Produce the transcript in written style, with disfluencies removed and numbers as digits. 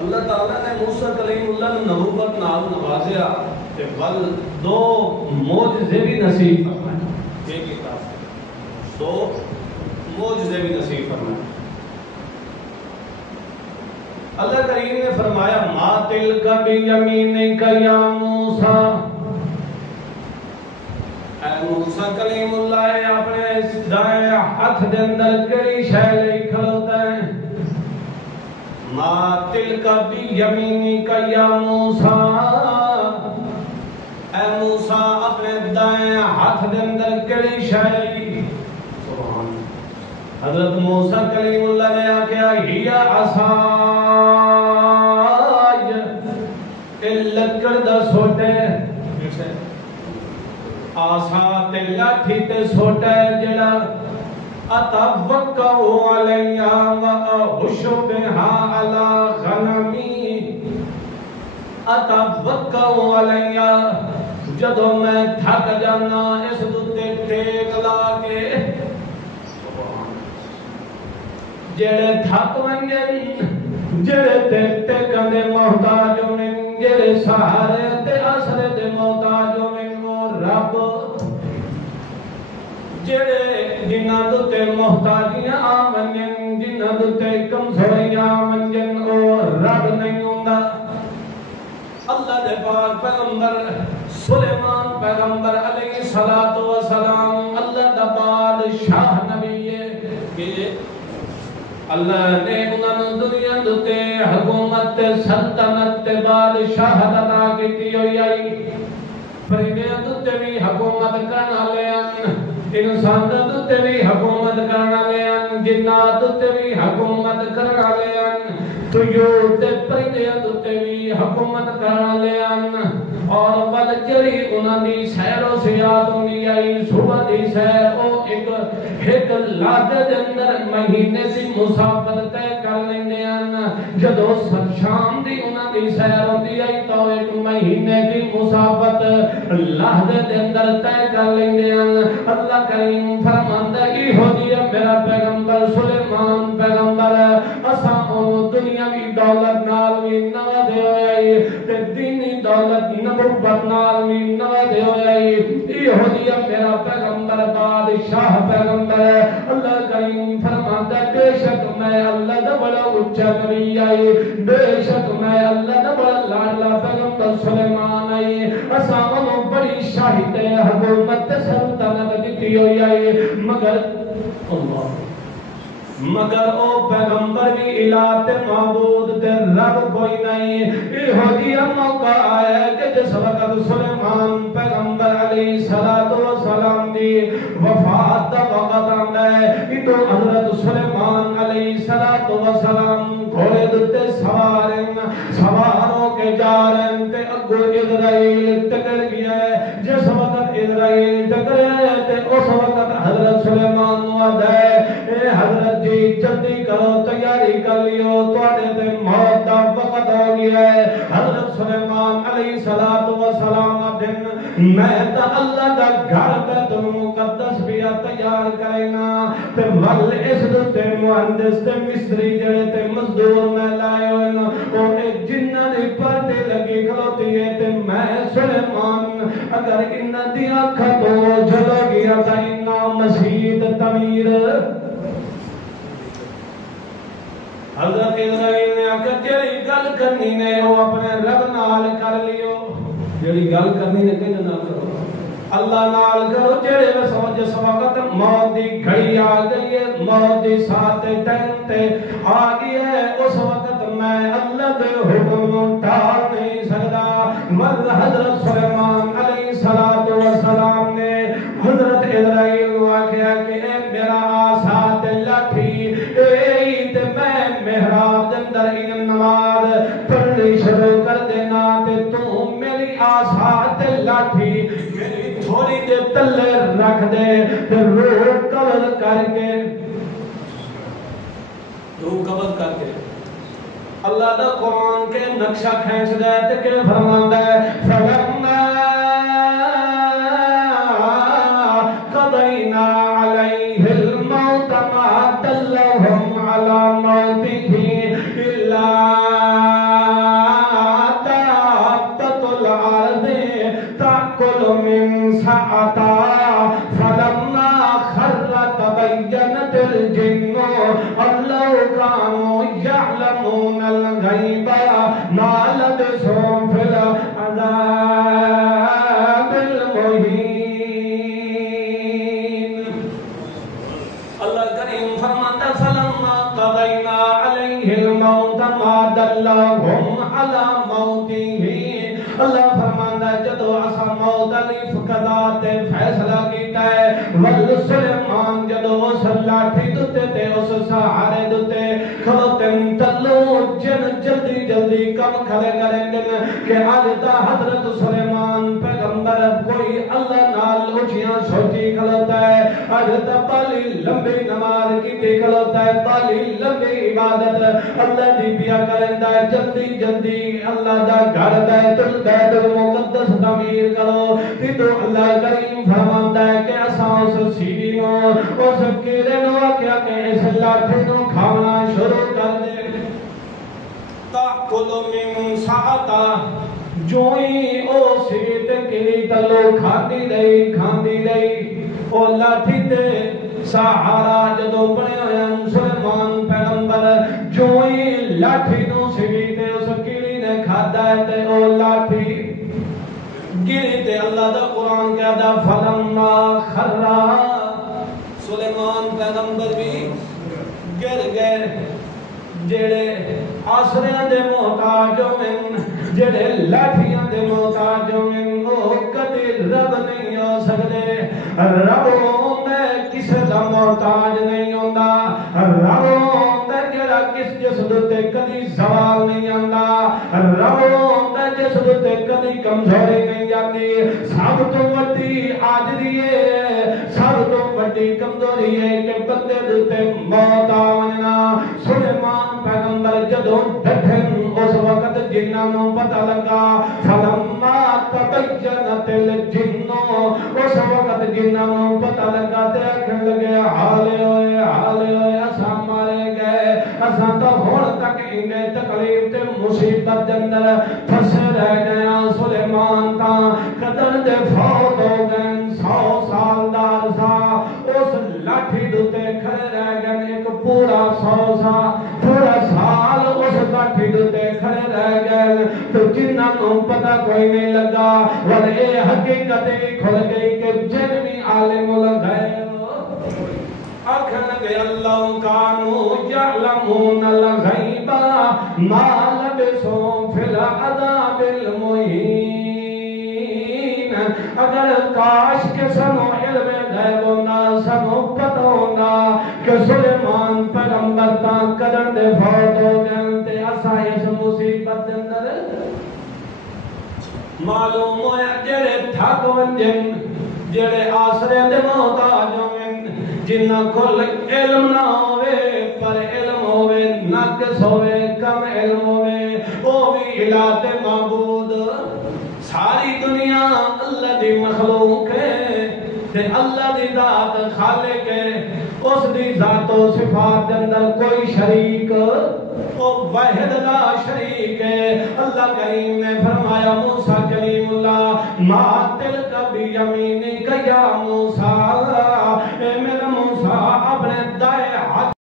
اللہ تعالیٰ نے موسیٰ کلیم اللہ نے نبوت نال نوازیا تے ول دو معجزے بھی نصیب فرمائے. یہ کتاب دو معجزے بھی نصیب فرمائے. اللہ کریم نے فرمایا ما تلک بیمینک یا موسیٰ، اے موسیٰ کلیم اللہ اپنے دائیں ہاتھ دے اندر کیڑی شے لئی کھلوتا ہے؟ ما تلک بیمینک یا موسیٰ، اے موسیٰ اپنے دائیں ہاتھ دے اندر کیڑی شے لئی؟ سبحان حضرت موسیٰ کلیم اللہ نے آکھیا ہی عصای، لکڑ دا سوٹے آسا تے لاٹھی تے سوٹے جڑا اتوکؤ علیہ و احش بہا علی غنمی، اتوکؤ علیہ جدوں میں تھک جانا اس تے ٹیک لا کے. جڑے تھک ونجن جڑے تے ٹیکن دے محتاج ہوئن، جڑے سہارے تے آسرے دے محتاج ہوئن رب، جڑے جنہاں تے محتاجیاں آمنجن، جنہاں تے کمزوریاں آمنجن او رب نہیں ہوندا. اللہ دے پاک پیغمبر سلیمان پیغمبر علیہ السلام اللہ دا بادشاہ نبی ہے کہ اللہ نے انہوں دنیا تے حکومت سلطنت بادشاہت عطا کیتی ہوئی آئی. پرندیاں تے بھی حکومت کرنا لیان، انسان تے بھی حکومت کرنا لیان، جنات تے بھی حکومت کرنا لیان، طیور تے پرندیاں تے بھی حکومت کرنا لیان. اور ول جڑی انہاں دی سیر و سیاحت ہونی آئی صبح دی سیر او ایک لاتے دے اندر مہینے دی مسافت طے کر لیندے ہیں. جدوں شام دی انہاں دی سیر ہوندی آئی تو ایک مہینے دی مسافت لاتے دے اندر طے کر لیندے ہیں. اللہ کریم فرماندا ایہو جیا میرا پیغمبر سلیمان پیغمبر اساں او دنیاوی دولت نال وی نوازے ہوئے تے دینی دولت نبوت نال وی نوازے ہوئے. ایہو جیا میرا پیغمبر بادشاہ پیغمبر اللہ کریم فرماتا ہے بے شک میں اللہ دا بڑا اونچا نبی آئی، بے شک میں اللہ دا بڑا لاڈلا پیغمبر سلیمان آئی. اساں انہوں بڑی شاہی تے حکومت سلطنت دتی ہوئی آئی. مگر او پیغمبر بھی الہ تے معبود تے رب کوئی نہیں. ایہو جیا موقع آیا کہ جس وقت سلیمان پیغمبر علیہ السلام دی وفات دا وقت آندا ہے تو حضرت سلیمان علیہ السلام گھوڑے دتے سوار ہو کے جا رہے ہیں تے اگو اسرائیل ٹکر گیا ہے. جس وقت اسرائیل ٹکریا ہے تے اس وقت حضرت سلیمان نو آندا ہے اے حضرت جی جلدی کرو تیاری کر لیو تواڈے تے موت دا وقت ہو گیا ہے. حضرت سلیمان علیہ السلام دن میں تا اللہ دا گھر بیت المقدس بھی تیار کرینا تے ول اس تے مہندس تے مستری جڑے تے مزدور میں لائے ہوئے نا او جنہاں دی پردے لگی کھلوتی ہے تے میں سلیمان اگر انہاں دی اکھاں تو جھل گیا تے انہاں مسجد تعمیر. حضرت اسرائیل نے آکھا جڑی گل کرنی نے وہ اپنے رب نال کر لیو. جڑی گل کرنی نے کہنا نہ کرو اللہ نال کرو. جڑے جس وقت موت دی گھڑی آ گئی ہے موت دی ساتھ ٹائم تے آ گئی ہے اس وقت میں اللہ دے حکم ٹال نہیں سکتا. مگر حضرت سلیمان علیہ السلام نے حضرت اسرائیل کو آکھیا کہ اے میرا آسا تے لاٹھی تے میں محراب دے اندر ان نماز پڑھنی شروع کر دینا تے تو میری آسا تے لاٹھی میری تھوڑی دے تلے رکھ دے تے روح قبض کر کے اللہ دا قرآن کے نقشہ کھینچ دے تے کہ فرماندا ہے فَلَمَّا قَضَيْنَا عَلَيْهِ الْمَوْتَ مَا دَلَّهُمْ عَلَى مَوْتِهِ إِلَّا لو كانوا يعلمون الغيب ما لبثوا في العذاب المهين. اللہ کریم فرماتا فلما قضينا عليه الموت ما دلهم على موته. اللہ فرماتا جدو اسا موت علی فقدات فیصلہ کیتا ہے ول سلیمان جدو اس لاٹھی دتے تے اس سہارے دتے کھلوتن تلو جن جلدی جلدی کم کھڑے کریں گے کہ آج دا حضرت سلیمان پیغمبر کوئی اللہ نال اچھیاں سوچی کھلوتا ہے آج دا پالی لمبی نماز کی بھی کھلوتا ہے پالی لمبی عبادت اللہ دی بیا کریں دا جلدی جلدی اللہ دا گھر دا بیت المقدس تعمیر کرو تو اللہ کریم فرماندا ہے کہ اساں اس سیڑھی نو اس کیڑے نو کیا کہ اس لاٹھی نو کھانا شروع کر دے تاکل من ساعتا جوئی او سیت کی تلو کھاندی رہی او لاٹھی تے سہارا جدو بنے ہوئے سلیمان پیغمبر جوئی لاٹھی نو سیڑھی تے اس کیڑی نے کھادا ہے تے او لاٹھی گری تے اللہ دا قرآن کہتا فلما خرا سلیمان پیغمبر بھی گر گئے جڑے آسریاں دے محتاج ہوئن جڑے لاٹھیاں دے محتاج ہوئن وہ کدی رب نہیں ہو سکتے رب ہوندے کسے دا محتاج نہیں ہوندا رب ہوندے جڑا کس جسد تے کدی زوال نہیں آندا رب ہوندے جسد تے کدی کمزوری نہیں جاتی سب تو وڈی آجری ہے سب تو وڈی کمزوری ہے کہ بندے دے موت آونا سلیمان پیغمبر جدو ڈٹھن اس وقت جنہاں پتہ لگا فلما تبینت الجن اس وقت جنہاں پتہ لگا تے آکھن لگے حالے ہوئے اساں مارے گئے اساں تو ہن تک انہیں تکلیف تے مصیبت دے اندر پھسے رہ گئے سلیمان تا قدر دے فوت ہو گئے 100 سال دا عرصہ اس لاٹھی دے کھڑے رہ گئے ایک پورا 100 سال اس لاٹھی دے کھڑے رہ گئے تو جنہاں کو پتہ کوئی نہیں لگا اور اے حقیقت کھل گئی کہ جن بھی عالم الغیب آکھن لگے اللہ کانوا یعلمون الغیب ما لبثوا فی العذاب المہین اگر کاش کے سنو علم غیب ہونا سنو پتہ ہونا کہ سلیمان پیغمبر تا قدر دے فوت ہو گئے تے اسا اس مصیبت دے اندر معلوم ہویا جڑے تھک ونجن جڑے آسرے دے محتاج ہوئن جنہ کل علم نہ ہوئے پر علم ہوئے ناقص ہوئے کم علم ہوئے وہ بھی الہ معبود ساری دنیا اللہ دی مخلوق ہے تے اللہ دی ذات خالق ہے اس دی ذات و صفات دے اندر کوئی شریک وہ واحد لا شریک ہے اللہ کریم نے فرمایا موسیٰ کلیم اللہ ما تلک بیمینک یا موسیٰ اے میرا